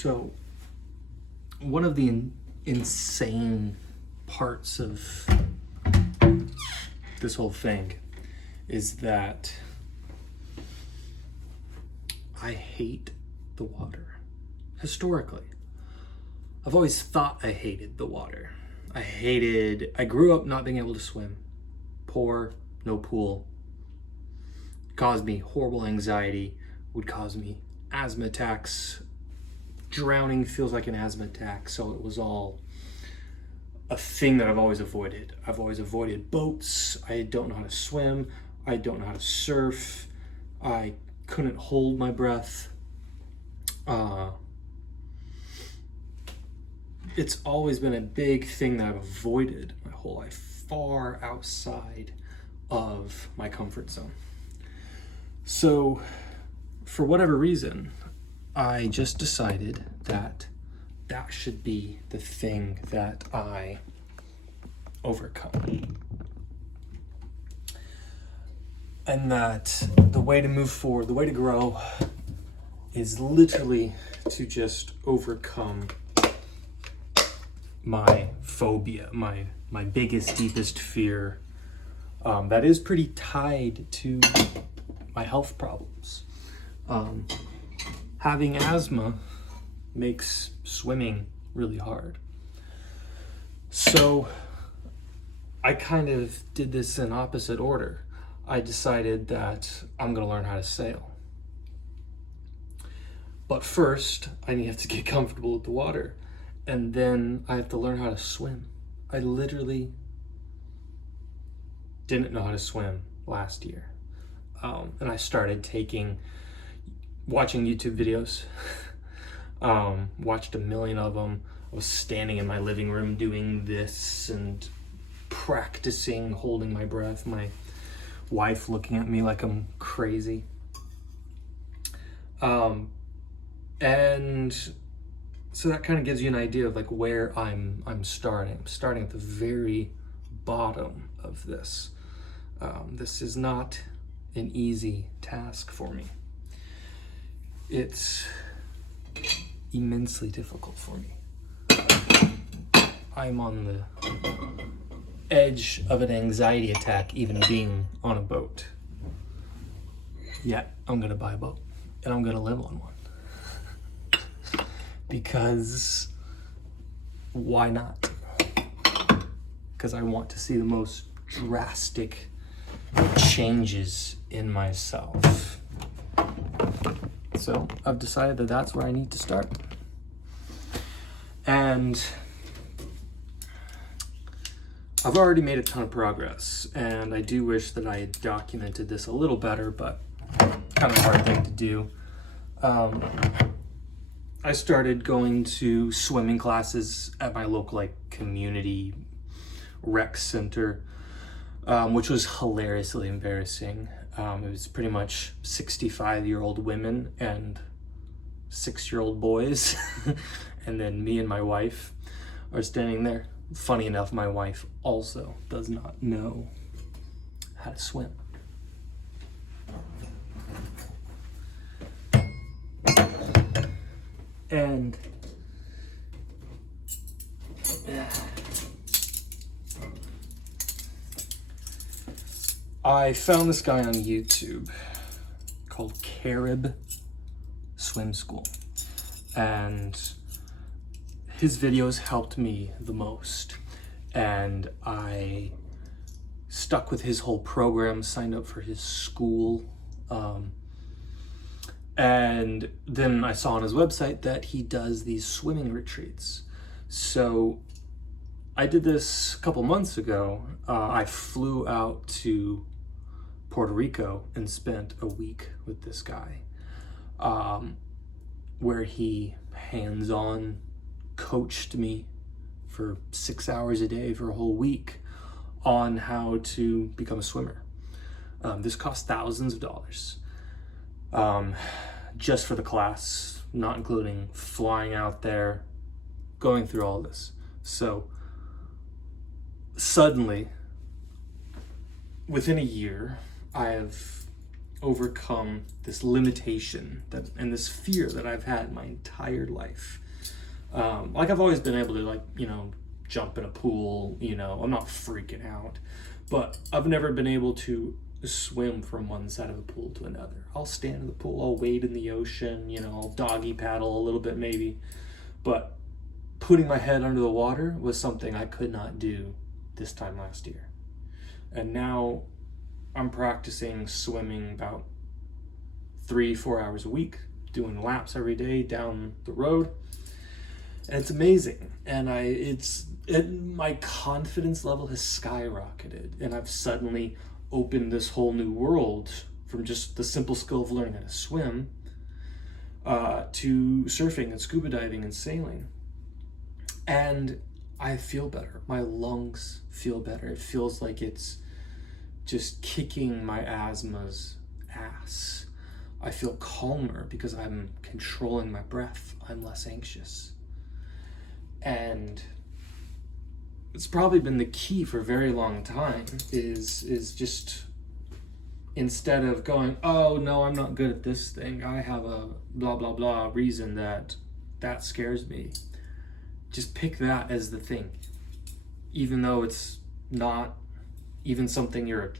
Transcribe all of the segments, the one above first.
So, one of the insane parts of this whole thing is that I hate the water. Historically, I've always thought I hated the water. I grew up not being able to swim. Poor, no pool. Caused me horrible anxiety, would cause me asthma attacks. Drowning feels like an asthma attack, so it was all a thing that I've always avoided. I've always avoided boats. I don't know how to swim. I don't know how to surf. I couldn't hold my breath. It's always been a big thing that I've avoided my whole life, far outside of my comfort zone. So, for whatever reason, I just decided that that should be the thing that I overcome. And that the way to move forward, the way to grow, is literally to just overcome my phobia, my biggest, deepest fear, that is pretty tied to my health problems. Having asthma makes swimming really hard. So I kind of did this in opposite order. I decided that I'm gonna learn how to sail. But first, I have to get comfortable with the water. And then I have to learn how to swim. I literally didn't know how to swim last year. And I started watching YouTube videos. Watched a million of them. I was standing in my living room doing this and practicing holding my breath. My wife looking at me like I'm crazy. And so that kind of gives you an idea of like where I'm starting. I'm starting at the very bottom of this. This is not an easy task for me. It's immensely difficult for me. I'm on the edge of an anxiety attack even being on a boat. Yet I'm gonna buy a boat and I'm gonna live on one. Because why not? Because I want to see the most drastic changes in myself. So I've decided that that's where I need to start. And I've already made a ton of progress, and I do wish that I had documented this a little better, but kind of a hard thing to do. I started going to swimming classes at my local community rec center, which was hilariously embarrassing. It was pretty much 65-year-old women and 6-year-old boys. And then me and my wife are standing there. Funny enough, my wife also does not know how to swim. And I found this guy on YouTube called Carib Swim School, and his videos helped me the most, and I stuck with his whole program, signed up for his school, and then I saw on his website that he does these swimming retreats. So I did this a couple months ago. I flew out to Puerto Rico and spent a week with this guy, where he hands-on coached me for 6 hours a day for a whole week on how to become a swimmer. This cost thousands of dollars. Just for the class, not including flying out there, going through all this. So suddenly, within a year, I have overcome this limitation and this fear that I've had my entire life. Like I've always been able to, like, jump in a pool, I'm not freaking out, but I've never been able to swim from one side of the pool to another. I'll stand in the pool, I'll wade in the ocean, I'll doggy paddle a little bit maybe, but putting my head under the water was something I could not do this time last year. And now I'm practicing swimming about 3-4 hours a week, doing laps every day down the road. And it's amazing. And my confidence level has skyrocketed. And I've suddenly opened this whole new world from just the simple skill of learning how to swim to surfing and scuba diving and sailing. And I feel better. My lungs feel better. It feels like it's just kicking my asthma's ass. I feel calmer because I'm controlling my breath. I'm less anxious. And it's probably been the key for a very long time is just, instead of going, oh no, I'm not good at this thing, I have a blah blah blah reason that scares me, just pick that as the thing, even though it's not even something you're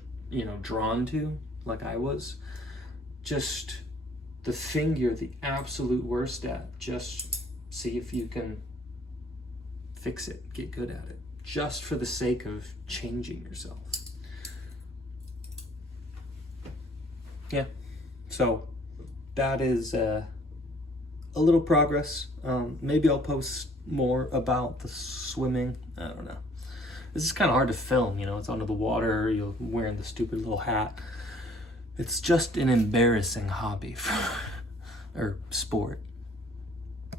drawn to like I was. Just the thing you're the absolute worst at, just see if you can fix it, get good at it, just for the sake of changing yourself. Yeah, so that is a little progress. Maybe I'll post more about the swimming. I don't know. This is kind of hard to film, it's under the water, you're wearing the stupid little hat. It's just an embarrassing hobby or sport.